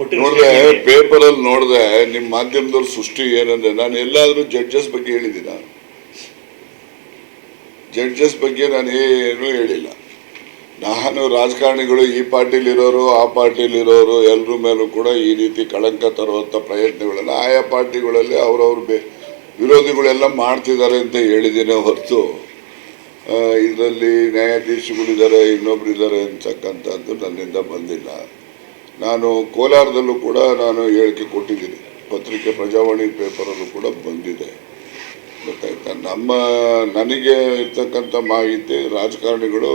ನೋಡಿದ್ರೆ ಪೇಪರ್ ಅಲ್ಲಿ ನೋಡಿದ್ರೆ ನಿಮ್ಮ ಮಾಧ್ಯಮದವ್ರ ಸೃಷ್ಟಿ ಏನಂದ್ರೆ ನಾನು ಎಲ್ಲಾದ್ರೂ ಜಡ್ಜಸ್ ಬಗ್ಗೆ ಹೇಳಿದ್ದೀನ ಜಡ್ಜಸ್ ಬಗ್ಗೆ ನಾನು ಏನೂ ಹೇಳಿಲ್ಲ. ನಾನು ರಾಜಕಾರಣಿಗಳು ಈ ಪಾರ್ಟಿಲಿರೋರು ಆ ಪಾರ್ಟಿಲಿರೋರು ಎಲ್ಲರ ಮೇಲೂ ಕೂಡ ಈ ರೀತಿ ಕಳಂಕ ತರುವಂಥ ಪ್ರಯತ್ನಗಳೆಲ್ಲ ಆಯಾ ಪಾರ್ಟಿಗಳಲ್ಲಿ ಅವರವ್ರ ಬೇ ವಿರೋಧಿಗಳೆಲ್ಲ ಮಾಡ್ತಿದ್ದಾರೆ ಅಂತ ಹೇಳಿದ್ದೀನಿ ಹೊರತು ಇದರಲ್ಲಿ ನ್ಯಾಯಾಧೀಶಗಳಿದ್ದಾರೆ ಇನ್ನೊಬ್ರು ಇದ್ದಾರೆ ಅಂತಕ್ಕಂಥದ್ದು ನನ್ನಿಂದ ಬಂದಿಲ್ಲ. ನಾನು ಕೋಲಾರದಲ್ಲೂ ಕೂಡ ನಾನು ಹೇಳಿಕೆ ಕೊಟ್ಟಿದ್ದೀನಿ. ಪತ್ರಿಕೆ ಪ್ರಜಾವಾಣಿ ಪೇಪರಲ್ಲೂ ಕೂಡ ಬಂದಿದೆ. ಗೊತ್ತಾಯ್ತಾ? ನಮ್ಮ, ನನಗೆ ಇರ್ತಕ್ಕಂಥ ಮಾಹಿತಿ, ರಾಜಕಾರಣಿಗಳು,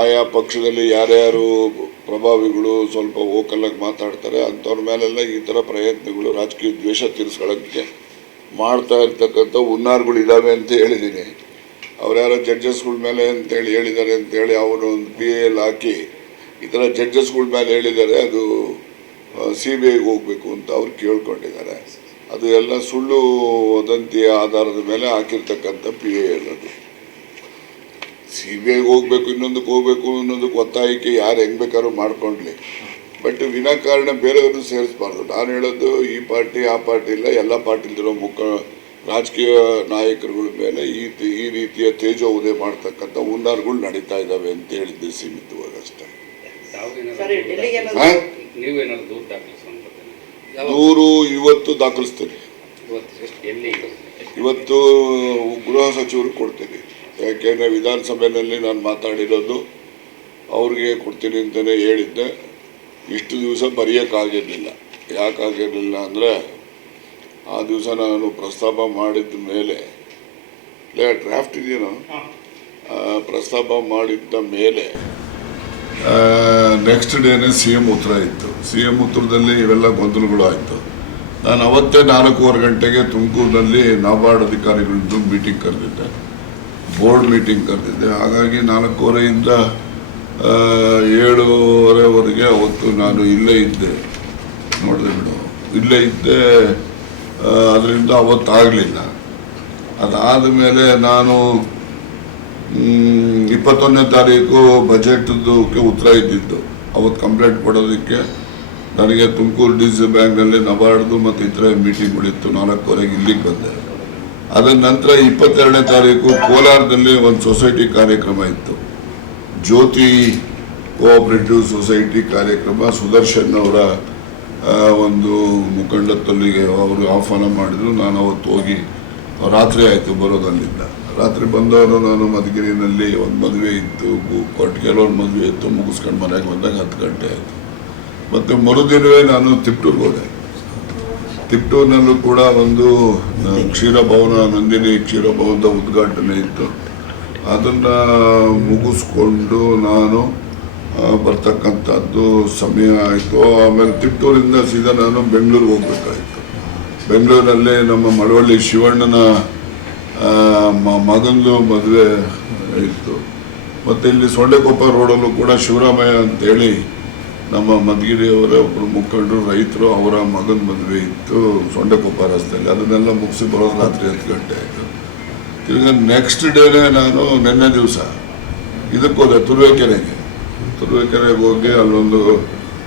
ಆಯಾ ಪಕ್ಷದಲ್ಲಿ ಯಾರ್ಯಾರು ಪ್ರಭಾವಿಗಳು ಸ್ವಲ್ಪ ಓಕಲಾಗಿ ಮಾತಾಡ್ತಾರೆ, ಅಂಥವ್ರ ಮೇಲೆಲ್ಲ ಈ ಥರ ಪ್ರಯತ್ನಗಳು, ರಾಜಕೀಯ ದ್ವೇಷ ತೀರಿಸ್ಕೊಳ್ಳೋಕ್ಕೆ ಮಾಡ್ತಾ ಇರ್ತಕ್ಕಂಥ ಹುನ್ನಾರ್ಗಳು ಇದ್ದಾವೆ ಅಂತ ಹೇಳಿದ್ದೀನಿ. ಅವ್ರು ಯಾರೋ ಜಡ್ಜಸ್ಗಳ ಮೇಲೆ ಅಂತೇಳಿ ಹೇಳಿದ್ದಾರೆ ಅಂತೇಳಿ ಅವರು ಒಂದು ಪಿ ಎಲ್ ಹಾಕಿ ಈ ಥರ ಜಡ್ಜಸ್ಗಳ ಮೇಲೆ ಹೇಳಿದ್ದಾರೆ, ಅದು ಸಿ ಬಿ ಐಗೆ ಹೋಗಬೇಕು ಅಂತ ಅವ್ರು ಕೇಳ್ಕೊಂಡಿದ್ದಾರೆ. ಅದು ಎಲ್ಲ ಸುಳ್ಳು ವದಂತಿಯ ಆಧಾರದ ಮೇಲೆ ಹಾಕಿರ್ತಕ್ಕಂಥ ಪಿ ಎ ಅದು ಸಿ ಬಿ ಐಗೆ ಹೋಗ್ಬೇಕು, ಇನ್ನೊಂದಕ್ಕೆ ಹೋಗ್ಬೇಕು, ಇನ್ನೊಂದಕ್ಕೆ ಒತ್ತಾಯಕ್ಕೆ ಯಾರು ಹೆಂಗ್ ಬೇಕಾದ್ರೂ ಮಾಡ್ಕೊಂಡ್ಲಿ. ಬಟ್ ವಿನಾಕಾರಣ ಬೇರೆಯವರು ಸೇರಿಸಬಾರ್ದು. ನಾನು ಹೇಳೋದು ಈ ಪಾರ್ಟಿ, ಆ ಪಾರ್ಟಿ ಇಲ್ಲ, ಎಲ್ಲ ಪಾರ್ಟಿಲಿರೋ ಮುಖ, ರಾಜಕೀಯ ನಾಯಕರುಗಳ ಮೇಲೆ ಈ ಈ ರೀತಿಯ ತೇಜೋವಧೆ ಮಾಡ್ತಕ್ಕಂಥ ಹುನ್ನಾರಗಳು ನಡೀತಾ ಇದ್ದಾವೆ ಅಂತ ಹೇಳಿದ್ದೆ ಸೀಮಿತವಾಗಿ ದೂರು ಇವತ್ತು ದಾಖಲಿಸ್ತೀನಿ. ಇವತ್ತು ಗೃಹ ಸಚಿವರು ಕೊಡ್ತೀನಿ. ಯಾಕೆಂದರೆ ವಿಧಾನಸಭೆಯಲ್ಲಿ ನಾನು ಮಾತಾಡಿರೋದು ಅವ್ರಿಗೆ ಕೊಡ್ತೀನಿ ಅಂತಲೇ ಹೇಳಿದ್ದೆ. ಇಷ್ಟು ದಿವಸ ಬರೆಯೋಕ್ಕಾಗಿರಲಿಲ್ಲ. ಯಾಕಾಗಿರಲಿಲ್ಲ ಅಂದರೆ ಆ ದಿವಸ ನಾನು ಪ್ರಸ್ತಾಪ ಮಾಡಿದ ಮೇಲೆ ಲೇ ಡ್ರಾಫ್ಟ್ ಇದೆಯೇನೋ? ಆ, ಪ್ರಸ್ತಾಪ ಮಾಡಿದ್ದ ಮೇಲೆ ನೆಕ್ಸ್ಟ್ ಡೇನೇ ಸಿ ಎಂ ಉತ್ತರ ಇತ್ತು. ಸಿ ಎಂ ಉತ್ತರದಲ್ಲಿ ಇವೆಲ್ಲ ಗೊಂದಲಗಳು ಆಯಿತು. ನಾನು ಅವತ್ತೇ ನಾಲ್ಕೂವರೆ ಗಂಟೆಗೆ ತುಮಕೂರಿನಲ್ಲಿ ನಾಬಾರ್ಡ್ ಅಧಿಕಾರಿಗಳದ್ದು ಮೀಟಿಂಗ್ ಕರೆದಿದ್ದೆ. ಬೋರ್ಡ್ ಮೀಟಿಂಗ್ ಕರೆದಿದ್ದೆ. ಹಾಗಾಗಿ ನಾಲ್ಕೂವರೆಯಿಂದ ಏಳೂವರೆವರೆಗೆ ಅವತ್ತು ನಾನು ಇಲ್ಲೇ ಇದ್ದೆ. ನೋಡಿದೆ ಬಿಡು. ಇಲ್ಲೇ ಇದ್ದೆ ಅದರಿಂದ ಅವತ್ತಾಗಲಿಲ್ಲ. ಅದಾದ ಮೇಲೆ ನಾನು ಇಪ್ಪತ್ತೊಂದನೇ ತಾರೀಕು ಬಜೆಟ್ದು ಉತ್ತರ ಇದ್ದಿದ್ದು. ಅವತ್ತು ಕಂಪ್ಲೇಂಟ್ ಕೊಡೋದಕ್ಕೆ ನನಗೆ ತುಮಕೂರು ಡಿ ಸಿ ಬ್ಯಾಂಕ್ನಲ್ಲಿ ನಬಾರ್ಡ್ದು ಮತ್ತು ಇತರ ಮೀಟಿಂಗ್ಗಳಿತ್ತು. ನಾಲ್ಕೂವರೆಗೆ ಇಲ್ಲಿಗೆ ಬಂದೆ. ಅದರ ನಂತರ ಇಪ್ಪತ್ತೆರಡನೇ ತಾರೀಕು ಕೋಲಾರದಲ್ಲಿ ಒಂದು ಸೊಸೈಟಿ ಕಾರ್ಯಕ್ರಮ ಇತ್ತು. ಜ್ಯೋತಿ ಕೋಆಪರೇಟಿವ್ ಸೊಸೈಟಿ ಕಾರ್ಯಕ್ರಮ. ಸುದರ್ಶನ್ ಅವರ ಒಂದು ಮುಖಂಡತ್ವಲ್ಲಿಗೆ ಅವರು ಆಹ್ವಾನ ಮಾಡಿದ್ರು. ನಾನು ಅವತ್ತು ಹೋಗಿ ರಾತ್ರಿ ಆಯಿತು ಬರೋದಲ್ಲಿಂದ ರಾತ್ರಿ ಬಂದವರು ನಾನು ಮಧುಗಿರಿನಲ್ಲಿ ಒಂದು ಮದುವೆ ಇತ್ತು. ಕೊಟ್ಟಿಗೆಲ್ಲ ಒಂದು ಮದುವೆ ಇತ್ತು. ಮುಗಿಸ್ಕೊಂಡು ಮನೆಗೆ ಬಂದಾಗ ಹತ್ತು ಗಂಟೆ ಆಯಿತು. ಮತ್ತು ಮರುದಿನವೇ ನಾನು ತಿಪ್ಟೂರ್ಗೆ ಹೋದೆ. ತಿಪ್ಟೂರಿನಲ್ಲೂ ಕೂಡ ಒಂದು ಕ್ಷೀರಭವನ, ನಂದಿನಿ ಕ್ಷೀರಭವನದ ಉದ್ಘಾಟನೆ ಇತ್ತು. ಅದನ್ನು ಮುಗಿಸ್ಕೊಂಡು ನಾನು ಬರ್ತಕ್ಕಂಥದ್ದು ಸಮಯ ಆಯಿತು. ಆಮೇಲೆ ತಿಪ್ಟೂರಿಂದ ಸೀದಾ ನಾನು ಬೆಂಗಳೂರಿಗೆ ಹೋಗ್ಬೇಕಾಯಿತು. ಬೆಂಗಳೂರಲ್ಲಿ ನಮ್ಮ ಮಳವಳ್ಳಿ ಶಿವಣ್ಣನ ಮಗಂದು ಮದುವೆ ಇತ್ತು. ಮತ್ತು ಇಲ್ಲಿ ಸೊಂಡೆಕೊಪ್ಪ ರೋಡಲ್ಲೂ ಕೂಡ ಶಿವರಾಮಯ್ಯ ಅಂತೇಳಿ ನಮ್ಮ ಮಧುಗಿರಿಯವರ ಒಬ್ಬರು ಮುಖಂಡರು, ರೈತರು, ಅವರ ಮಗನ ಮದುವೆ ಇತ್ತು ಸೊಂಡೆಕೊಪ್ಪ ರಸ್ತೆಯಲ್ಲಿ. ಅದನ್ನೆಲ್ಲ ಮುಗಿಸಿ ಬರೋದು ರಾತ್ರಿ ಹತ್ತು ಗಂಟೆ ಆಯಿತು. ತಿರ್ಗಿ ನೆಕ್ಸ್ಟ್ ಡೇನೇ ನಾನು ನಿನ್ನೆ ದಿವಸ ಇದಕ್ಕೆ ಹೋದೆ ತುರುವೇಕೆರೆಗೆ. ತುರುವೇಕೆರೆಗೆ ಹೋಗಿ ಅಲ್ಲೊಂದು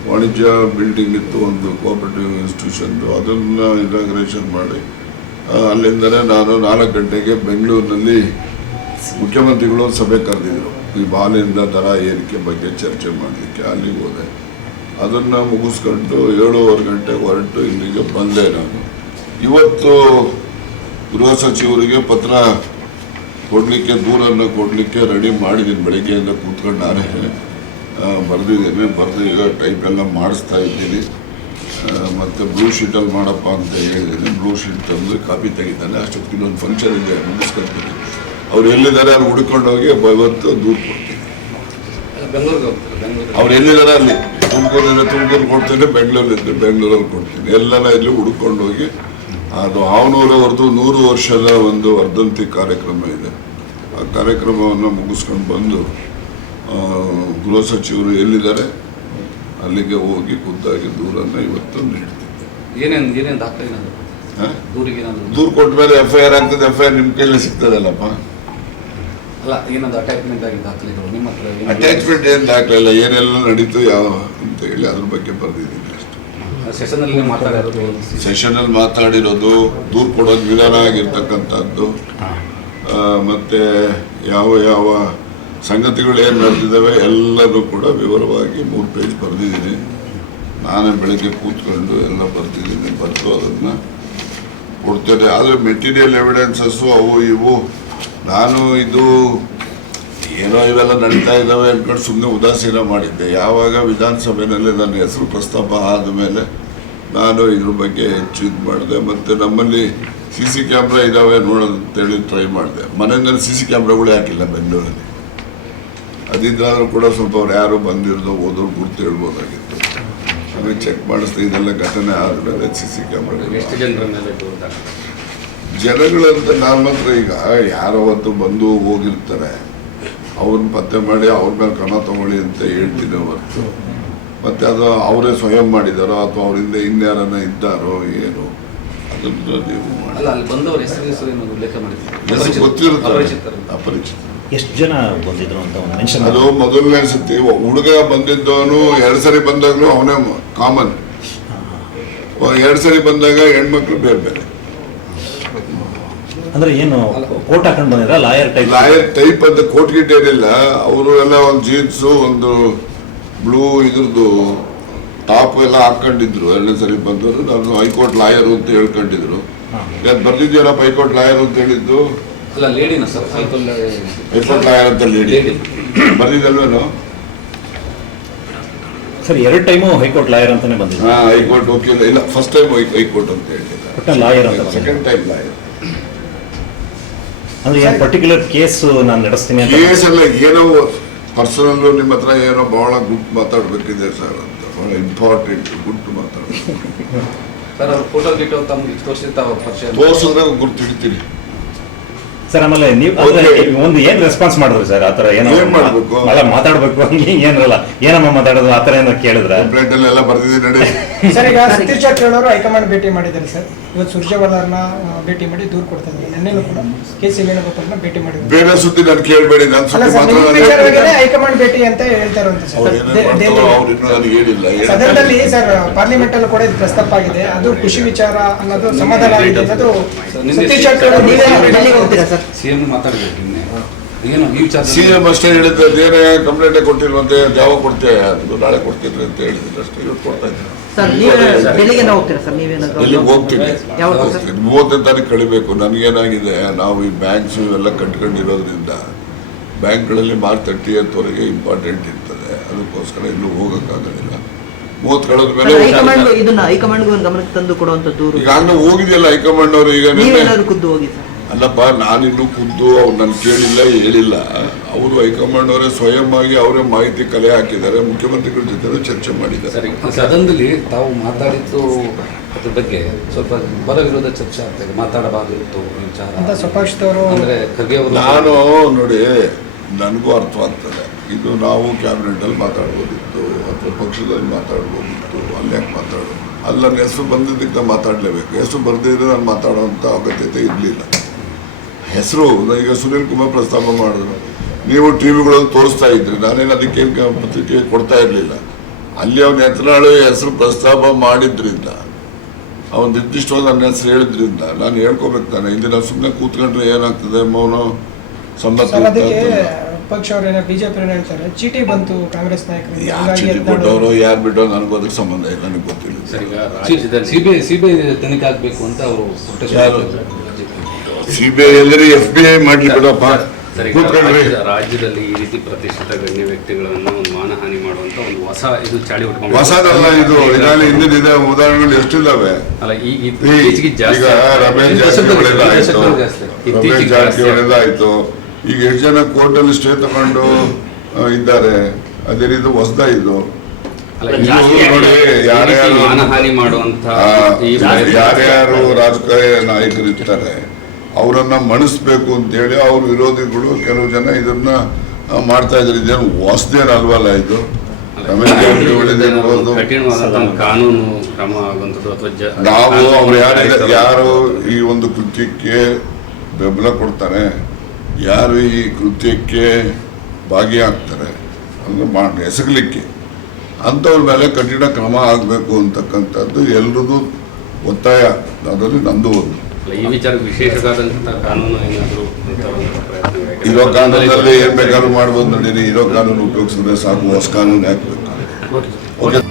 ವಾಣಿಜ್ಯ ಬಿಲ್ಡಿಂಗ್ ಇತ್ತು, ಒಂದು ಕೋಆಪರೇಟಿವ್ ಇನ್ಸ್ಟಿಟ್ಯೂಷನ್ದು ಅದನ್ನು ಇನಾಗ್ರೇಷನ್ ಮಾಡಿ ಆ, ಅಲ್ಲಿಂದನೇ ನಾನು ನಾಲ್ಕು ಗಂಟೆಗೆ ಬೆಂಗಳೂರಿನಲ್ಲಿ ಮುಖ್ಯಮಂತ್ರಿಗಳು ಸಭೆ ಕರೆದಿದ್ರು. ಈ ಬಾಲಿಂದ ದರ ಏರಿಕೆ ಬಗ್ಗೆ ಚರ್ಚೆ ಮಾಡಲಿಕ್ಕೆ ಅಲ್ಲಿಗೆ ಹೋದೆ. ಅದನ್ನು ಮುಗಿಸ್ಕೊಂಡು ಏಳೂವರೆ ಗಂಟೆ ಹೊರಟು ಇಲ್ಲಿಗೆ ಬಂದೆ ನಾನು. ಇವತ್ತು ಗೃಹ ಸಚಿವರಿಗೆ ಪತ್ರ ಕೊಡಲಿಕ್ಕೆ ದೂರನ್ನು ಕೊಡಲಿಕ್ಕೆ ರೆಡಿ ಮಾಡಿದ್ದೀನಿ ಬೆಳಗ್ಗೆಯಿಂದ ಕೂತ್ಕೊಂಡು ನಾನೇ ಬರೆದಿದ್ದೀನಿ. ಬರೆದು ಈಗ ಟೈಪ್ ಎಲ್ಲ ಮಾಡಿಸ್ತಾ ಇದ್ದೀನಿ. ಮತ್ತೆ ಬ್ಲೂ ಶೀಟಲ್ಲಿ ಮಾಡಪ್ಪ ಅಂತ ಹೇಳಿದ್ದೀನಿ ಬ್ಲೂ ಶೀಟ್ ತಂದು ಕಾಪಿ ತೆಗಿತಾನೆ. ಅಷ್ಟೊತ್ತಿಗೆ ಇನ್ನೊಂದು ಫಂಕ್ಷನ್ ಇದೆ ಮುಗಿಸ್ಕೊಳ್ತೀನಿ. ಅವ್ರು ಎಲ್ಲಿದ್ದಾರೆ ಅಲ್ಲಿ ಹುಡ್ಕೊಂಡು ಹೋಗಿ ಇವತ್ತು ದೂರ ಕೊಡ್ತೀನಿ. ಅವ್ರು ಎಲ್ಲಿದ್ದಾರೆ ಅಲ್ಲಿ? ತುಮಕೂರಿದ್ರೆ ತುಮಕೂರು ಕೊಡ್ತೀನಿ ಬೆಂಗಳೂರಿದ್ದು ಬೆಂಗಳೂರಲ್ಲಿ ಕೊಡ್ತೀನಿ. ಎಲ್ಲೆಲ್ಲ ಇಲ್ಲಿ ಹುಡ್ಕೊಂಡು ಹೋಗಿ ಅದು ಆವನೂರವರೆದು ನೂರು ವರ್ಷದ ಒಂದು ವರ್ಧಂತಿ ಕಾರ್ಯಕ್ರಮ ಇದೆ. ಆ ಕಾರ್ಯಕ್ರಮವನ್ನು ಮುಗಿಸ್ಕೊಂಡು ಬಂದು ಗೃಹ ಸಚಿವರು ಎಲ್ಲಿದ್ದಾರೆ? ಅಲ್ಲಿಗೆ ಹೋಗಿ ಖುದ್ದಾಗಿ ದೂರನ್ನು ಇವತ್ತು ನೀಡ್ತಿದ್ದೆ ಏನೇನು ಏನೇನು ದಾಖಲೆ? ದೂರಿಗೆ ದೂರು ಕೊಟ್ಟ ಮೇಲೆ ಎಫ್ ಐ ಆರ್ ಆಗ್ತದೆ ಎಫ್ ಐ ಆರ್ ನಿಮ್ಮ ಕೈಯಲ್ಲಿ ಸಿಗ್ತದಲ್ಲಪ್ಪ? ಅಲ್ಲ ಏನೊಂದು ಅಟ್ಯಾಚ್ಮೆಂಟ್ ಆಗಿ ದಾಖಲೆಗಳು ನಿಮ್ಮ ಹತ್ರ ಅಟ್ಯಾಚ್ಮೆಂಟ್ ಏನು ದಾಖಲಿಲ್ಲ ಏನೆಲ್ಲ ನಡೀತು ಯಾವ ಅಂತ ಹೇಳಿ ಅದ್ರ ಬಗ್ಗೆ ಬರೆದಿದ್ದೀನಿ ಸೆಷನಲ್ಲಿ ಮಾತಾಡೋದು ಸೆಷನಲ್ಲಿ ಮಾತಾಡಿರೋದು ದೂರು ಕೊಡೋದು ವಿಧಾನ ಆಗಿರ್ತಕ್ಕಂಥದ್ದು. ಮತ್ತೆ ಯಾವ ಯಾವ ಸಂಗತಿಗಳು ಏನು ನಡೆದಿದ್ದಾವೆ ಎಲ್ಲರೂ ಕೂಡ ವಿವರವಾಗಿ ಮೂರು ಪೇಜ್ ಬರೆದಿದ್ದೀನಿ. ನಾನೇ ಬೆಳಗ್ಗೆ ಕೂತ್ಕೊಂಡು ಎಲ್ಲ ಬರ್ತಿದ್ದೀನಿ ಬರೆದು ಅದನ್ನು ಕೊಡ್ತೇನೆ. ಆದರೆ ಮೆಟೀರಿಯಲ್ ಎವಿಡೆನ್ಸಸ್ಸು ಅವು ಇವು. ನಾನು ಇದು ಏನೋ ಇವೆಲ್ಲ ನಡೀತಾ ಇದ್ದಾವೆ ಅಂದ್ಕೊಂಡು ಸುಮ್ಮನೆ ಉದಾಸೀನ ಮಾಡಿದ್ದೆ. ಯಾವಾಗ ವಿಧಾನಸಭೆಯಲ್ಲಿ ನನ್ನ ಹೆಸರು ಪ್ರಸ್ತಾಪ ಆದ ಮೇಲೆ ನಾನು ಇದ್ರ ಬಗ್ಗೆ ಹೆಚ್ಚು ಇದು ಮಾಡಿದೆ. ಮತ್ತು ನಮ್ಮಲ್ಲಿ ಸಿ ಸಿ ಕ್ಯಾಮ್ರಾ ಇದ್ದಾವೆ ನೋಡೋದು ಅಂತೇಳಿ ಟ್ರೈ ಮಾಡಿದೆ. ಮನೆಯಲ್ಲಿ ಸಿ ಸಿ ಕ್ಯಾಮ್ರಾಗಳೇ ಹಾಕಿಲ್ಲ ಬೆಂಗಳೂರಲ್ಲಿ. ಅದಿದ್ದಾದ್ರೂ ಕೂಡ ಸ್ವಲ್ಪ ಅವ್ರು ಯಾರು ಬಂದಿರೋದು ಓದೋರು ಗುರ್ತು ಹೇಳ್ಬೋದಾಗಿತ್ತು. ಹಾಗೆ ಚೆಕ್ ಮಾಡಿಸ್ತಾ ಇದೆಲ್ಲ ಘಟನೆ ಆದಮೇಲೆ ಸಿ ಸಿ ಕ್ಯಾಮ್ರಾ ಜನಗಳಂತ ನಾನು ಮಾತ್ರ ಈಗ ಯಾರೋ ಹೊತ್ತು ಬಂದು ಹೋಗಿರ್ತಾರೆ. ಅವ್ರನ್ನ ಪತ್ತೆ ಮಾಡಿ ಅವ್ರ ಮೇಲೆ ಕ್ರಮ ತಗೊಳ್ಳಿ ಅಂತ ಹೇಳ್ತೀನಿ ಹೊರತು. ಮತ್ತೆ ಅದು ಅವರೇ ಸ್ವಯಂ ಮಾಡಿದಾರೋ ಅಥವಾ ಅವರಿಂದ ಇನ್ಯಾರನ್ನ ಇದ್ದಾರೋ ಏನು ಅದನ್ನು ನೀವು ಮಾಡಿ ಹೆಸರು ಅಪರಿಚಿತ ಎಷ್ಟು ಜನ ಬಂದಿದ್ರು ಅಂತ ಒಂದು ಮೆನ್ಷನ್ ಅದು ಮೊದಲನೇ ಅನ್ಸುತ್ತೆ ಹುಡುಗ ಬಂದಿದ್ದವನು ಎರಡು ಸರಿ ಬಂದಾಗಲೂ ಅವನೇ ಕಾಮನ್ ಎರಡು ಸರಿ ಬಂದಾಗ ಹೆಣ್ಮಕ್ಳು ಬೇರೆ ಬೇರೆ. ಅಂದ್ರೆ ಏನು ಕೋಟ್ ಹಾಕೊಂಡು ಬಂದಿರ? ಲಾಯರ್ ಟೈಪ್ ಲಾಯರ್ ಟೈಪ್ ಅಂತ ಕೋಟ್ ಗಿಟ್ ಏನಿಲ್ಲ. ಅವರು ಎಲ್ಲ ಒಂದು ಜೀನ್ಸು ಒಂದು ಬ್ಲೂ ಇದ್ರದ್ದು ಟಾಪ್ ಎಲ್ಲ ಹಾಕೊಂಡಿದ್ರು ಎರಡನೇ ಸರಿ ಬಂದವರು. ನಾನು ಹೈಕೋರ್ಟ್ ಲಾಯರು ಅಂತ ಹೇಳ್ಕೊಂಡಿದ್ರು. ನಾನು ಬರ್ದಿದ್ದೀನಪ್ಪ ಹೈಕೋರ್ಟ್ ಲಾಯರ್ ಅಂತ ಹೇಳಿದ್ದು? ಅಲ್ಲ ಲೇಡಿನ ಸರ್ ಹೈಕೋರ್ಟ್ ಲಾಯರ್ ಅಂತ ಲೇಡಿ ಲೇಡಿ ಬಂದಿದ್ದಲ್ವೇನು? ಸರ್ ಎರಡು ಟೈಮು ಹೈಕೋರ್ಟ್ ಲಾಯರ್ ಅಂತಾನೆ ಬಂದಿದೆ. ಹಾಂ ಹೈಕೋರ್ಟ್ ವಕೀಲ. ಇಲ್ಲ ಫಸ್ಟ್ ಟೈಮ್ ಹೈಕೋರ್ಟ್ ಅಂತ ಹೇಳಿಲ್ಲ ಒಟ್ಟು ಲಾಯರ್ ಅಂತ ಸೆಕೆಂಡ್ ಟೈಮ್ ಲಾಯರ್ ಅಂದ್ರೆ ಏನು ಪರ್ಟಿಕ್ಯುಲರ್ ಕೇಸ್ ನಾನು ನಡೆಸ್ತೀನಿ ಅಂತ? ಕೇಸ್ ಎಲ್ಲ ಏನೋ ಪರ್ಸನಲ್ ನಿಮ್ಮ ಹತ್ರ ಏನೋ ಭಾಳ ಗುಡ್ ಮಾತಾಡ್ಬೇಕಿದೆ ಸರ್ ಅಂತ. ಭಾಳ ಇಂಪಾರ್ಟೆಂಟ್ ಗುಡ್ ಮಾತಾಡ್ಬೇಕು. ಸರ್ ಅವ್ರ ಫೋಟೋ ಗಿಟೋ ತಮ್ಗೆ ತಾವು ಪರಿಚಯ ತೋರಿಸಿದ್ರೆ ಗುರ್ತು ಹಿಡಿತೀರಿ ಸರ್ ಆಮೇಲೆ ನೀವು ಒಂದು ಏನ್ ರೆಸ್ಪಾನ್ಸ್ ಮಾಡಿದ್ರು ಸರ್? ಆತರ ಏನೋ ಮಾಡ್ಬೇಕು? ಅಲ್ಲ ಮಾತಾಡ್ಬೇಕು ಹಂಗೆ ಹಿಂಗೆ ಏನಿರಲ್ಲ. ಏನಮ್ಮ ಮಾತಾಡೋದು? ಆತರ ಏನೋ ಕೇಳಿದ್ರ? ಕಂಪ್ಲೇಂಟ್ ಅಲ್ಲೆಲ್ಲ ಬರ್ದಿದ್ದೀನಿ ನೋಡಿ. ಸರ್ ಈಗ ಸತೀಶ್ ಜಾರಕಿಹೊಳಿ ಅವರು ಹೈಕಮಾಂಡ್ ಭೇಟಿ ಮಾಡಿದ್ದಾರೆ ಸರ್. ಇವತ್ತು ಸುರ್ಜೇವಾಲಾರ್ನ ಆ, ಭೇಟಿ ಮಾಡಿ ದೂರು ಕೊಡ್ತಾ ಇದ್ದಾರೆ ನಿನ್ನೆನೂ ಕೂಡ ಕೆ ಸಿ ವೇಣುಗೋಪಾಲ್ನ ಭೇಟಿ ಮಾಡಿದ್ದಾರೆ ಬೇರೆ ಸುದ್ದಿ ನಾನು ಕೇಳಬೇಡಿ ನನ್ನ ಸುದ್ದಿ ಮಾತ್ರ. ಹೈಕಮಾಂಡ್ ಭೇಟಿ ಅಂತ ಹೇಳ್ತಾ ಇರುವಂತ ಸದನದಲ್ಲಿ ಸರ್ ಪಾರ್ಲಿಮೆಂಟ್ ಅಲ್ಲಿ ಕೂಡ ಇದು ಪ್ರಸ್ತಾಪ ಆಗಿದೆ ಅದು ಖುಷಿ ವಿಚಾರ ಅನ್ನೋದು ಸಮಾಧಾನ ಆಗಿದೆ ಅನ್ನೋದು ಸತೀಶ್ ಸರ್? ಸಿಎಂ ಮಾತಾಡಬೇಕು ನಿನ್ನೆ. ಏನು ಈ ವಿಚಾರ ಸಿ ಎಂ ಅಷ್ಟೇ ಹೇಳಿದ್ದೆ ಬೇರೆ ಕಂಪ್ಲೇಂಟೇ ಕೊಟ್ಟಿಲ್ವಂತೆ ಯಾವಾಗ ಕೊಡ್ತೇವೆ ಅದು ನಾಳೆ ಕೊಡ್ತಿದ್ರು ಅಂತ ಹೇಳಿದ್ರು ಅಷ್ಟೇ ಇವತ್ತು ಕೊಡ್ತಾ ಇದ್ದೀನಿ ಸರ್ ನೀವೇ ಡೆಲ್ಲಿಗೆ ಹೋಗ್ತೀರಾ ಸರ್? ನೀವೇನಾದ್ರು ಎಲ್ಲಿಗೆ ಹೋಗ್ತೀನಿ. ಯಾವಾಗ ಸರ್? ಹೋಗ್ತೀನಿ. ಮೂವತ್ತನೇ ತಾರೀಕು ಕಳಿಬೇಕು. ನನಗೇನಾಗಿದೆ ನಾವು ಈ ಬ್ಯಾಂಕ್ಸ್ ಎಲ್ಲ ಕಟ್ಕೊಂಡಿರೋದ್ರಿಂದ ಬ್ಯಾಂಕ್ಗಳಲ್ಲಿ ಮಾರ್ಚ್ ತರ್ಟಿ ವರೆಗೆ ಇಂಪಾರ್ಟೆಂಟ್ ಇರ್ತದೆ. ಅದಕ್ಕೋಸ್ಕರ ಎಲ್ಲೂ ಹೋಗೋಕ್ಕಾಗೋದಿಲ್ಲ ಮೂವತ್ತು ಕಳೆದ ಮೇಲೆ ಹೈಕಮಾಂಡ್ ಇದನ್ನ ಹೈಕಮಾಂಡ್ಗೂ ಒಂದು ಗಮನಕ್ಕೆ ತಂದು ಕೊಡುವಂತ ದೂರು. ಈಗಾಗಲೇ ಹೋಗಿದೆಯಲ್ಲ ಹೈಕಮಾಂಡ್ ಅವರು ಈಗ ನೀವೇನಾದ್ರು ಖುದ್ದು ಹೋಗಿ ಸರ್. ಅಲ್ಲಪ್ಪ ನಾನಿನ್ನೂ ಖುದ್ದು ಅವ್ರು ನಾನು ಕೇಳಿಲ್ಲ ಹೇಳಿಲ್ಲ. ಅವರು ಹೈಕಮಾಂಡ್ ಅವರೇ ಸ್ವಯಂ ಆಗಿ ಅವರೇ ಮಾಹಿತಿ ಕಲೆ ಹಾಕಿದ್ದಾರೆ ಮುಖ್ಯಮಂತ್ರಿಗಳ ಜೊತೆ ಚರ್ಚೆ ಮಾಡಿದ್ದಾರೆ. ಸರಿ ಸದನದಲ್ಲಿ ತಾವು ಮಾತಾಡಿದ್ದು ಅದ್ರ ಬಗ್ಗೆ ಸ್ವಲ್ಪ ಬರ ವಿರೋಧ ಚರ್ಚೆ ಆಗ್ತದೆ ಮಾತಾಡಬಾರ್ದಿತ್ತು ಅಂದ್ರೆ ಖರ್ಗೆ ಅವರು ನಾನು ನೋಡಿ ನನಗೂ ಅರ್ಥವಾಗ್ತದೆ ಇದು ನಾವು ಕ್ಯಾಬಿನೆಟಲ್ಲಿ ಮಾತಾಡ್ಬೋದಿತ್ತು ಅಥವಾ ಪಕ್ಷದಲ್ಲಿ ಮಾತಾಡ್ಬೋದಿತ್ತು ಅಲ್ಲಿ ಯಾಕೆ ಮಾತಾಡೋದು? ಅಲ್ಲ ನನ್ನ ಹೆಸರು ಬಂದಿದ್ದಕ್ಕೆ ನಾನು ಮಾತಾಡಲೇಬೇಕು. ಹೆಸರು ಬರ್ದಿದ್ರೆ ನಾನು ಮಾತಾಡೋವಂಥ ಅಗತ್ಯತೆ ಇರಲಿಲ್ಲ. ಹೆಸರು ಈಗ ಸುನೀಲ್ ಕುಮಾರ್ ಪ್ರಸ್ತಾಪ ಮಾಡಿದ್ರು ನೀವು ಟಿ ವಿಗಳನ್ನು ತೋರಿಸ್ತಾ ಇದ್ರಿ ನಾನೇನು ಅದಕ್ಕೇನು ಪತ್ರಿಕೆ ಕೊಡ್ತಾ ಇರಲಿಲ್ಲ ಅಲ್ಲಿ ಅವನ ಹೆಸರಾಳು ಹೆಸರು ಪ್ರಸ್ತಾಪ ಮಾಡಿದ್ರಿಂದ ಅವನು ನಿರ್ದಿಷ್ಟವಾಗಿ ನನ್ನ ಹೆಸರು ಹೇಳಿದ್ರಿಂದ ನಾನು ಹೇಳ್ಕೋಬೇಕು ತಾನೆ ಇಲ್ಲಿ ನಾವು ಸುಮ್ಮನೆ ಕೂತ್ಕೊಂಡ್ರೆ ಏನಾಗ್ತದೆ ಮೌನ ಸಮ್ಮತಿ ಅದಕ್ಕೆ ಚೀಟಿ ಬಂತು ಕಾಂಗ್ರೆಸ್ ಯಾರು ಚೀಟಿ ಕೊಟ್ಟವರು ಯಾರು ಬಿಟ್ಟೋ ನನಗೂ ಅದಕ್ಕೆ ಸಂಬಂಧ ಇಲ್ಲ ನನಗೆ ಗೊತ್ತಿಲ್ಲ ಸರ್ ಈಗ ರಾಜ್ಯದಲ್ಲಿ ಸಿಬಿಐ ಸಿಬಿಐ ತನಿಖೆ ಆಗ್ಬೇಕು ಅಂತ ಅವರು protest ಯಾರು? ಮಾಡ್ತಿದ್ರು. ಸಿ ಬಿ ಐ ಎಲ್ಲರಿ ಎಫ್ ಬಿ ಐ ಮಾಡ್ಲಿ ಬಿಡಪ್ಪ ಕೂತ್ಕೊಂಡ್ರಿ ರಾಜ್ಯದಲ್ಲಿ ಈ ರೀತಿ ಪ್ರತಿಷ್ಠಿತ ಗಣ್ಯ ವ್ಯಕ್ತಿಗಳನ್ನ ಒಂದು ಮಾನಹಾನಿ ಮಾಡುವಂತ ಒಂದು ಹೊಸ ಇದು ಚಾಳಿ ಉಟ್ಕೊಂಡು ಹೊಸದಲ್ಲ ಇದು. ಇದರಲ್ಲಿ ಹಿಂದಿನ ಇದೆ ಉದಾಹರಣೆಗಳು ಎಷ್ಟಿದ್ದಾವೆ ಅಲ್ಲ ಈ ಇತ್ತೀಚೆಗೆ ಜಾಸ್ತಿ ಈಗ ರಮೇಶ್ ಆಯ್ತು. ರಮೇಶ್ ಈಗ ಎಷ್ಟು ಜನ ಕೋರ್ಟಲ್ಲಿ ಸ್ಟೇ ತಗೊಂಡು ಇದ್ದಾರೆ? ಅದೇ ರೀತಿ ಹೊಸದ ಇದು? ಅಲ್ಲ, ಯಾರ್ಯಾರು ಮಾನಹಾನಿ ಮಾಡುವಂತ ಯಾರ್ಯಾರು ರಾಜಕೀಯ ನಾಯಕರು ಇರ್ತಾರೆ ಅವರನ್ನ ಮಣಿಸ್ಬೇಕು ಅಂತೇಳಿ ಅವ್ರ ವಿರೋಧಿಗಳು ಕೆಲವು ಜನ ಇದನ್ನ ಮಾಡ್ತಾ ಇದ್ದಾರೆ. ಇದೇನು ವಾಸದೇನ ಅಲ್ವಲ್ಲ ಇದು ಕಾನೂನು ಕ್ರಮ ನಾವು ಅವ್ರು ಯಾರು ಯಾರು ಈ ಒಂದು ಕೃತ್ಯಕ್ಕೆ ಬೆಂಬಲ ಕೊಡ್ತಾರೆ ಯಾರು ಈ ಕೃತ್ಯಕ್ಕೆ ಭಾಗಿಯಾಗ್ತಾರೆ ಅಂದರೆ ಮಾಡಿ ಎಸಗಲಿಕ್ಕೆ. ಅಂಥವ್ರ ಮೇಲೆ ಕಠಿಣ ಕ್ರಮ ಆಗಬೇಕು ಅಂತಕ್ಕಂಥದ್ದು ಎಲ್ರದ್ದು ಒತ್ತಾಯ. ಅದರಲ್ಲಿ ನಂದು ಒಂದು. ಈ ವಿಚಾರ ವಿಶೇಷವಾದಂತಹ ಕಾನೂನು ಏನಾದರೂ ಇರೋ ಕಾನೂನಲ್ಲಿ ಏನ್ ಬೇಕಾದ್ರೂ ಮಾಡ್ಬೋದು ನಡೀರಿ. ಇರೋ ಕಾನೂನು ಉಪಯೋಗಿಸಿದ್ರೆ ಸಾಕು. ಹೊಸ ಕಾನೂನು ಹಾಕ್ಬೇಕು. ಓಕೆ.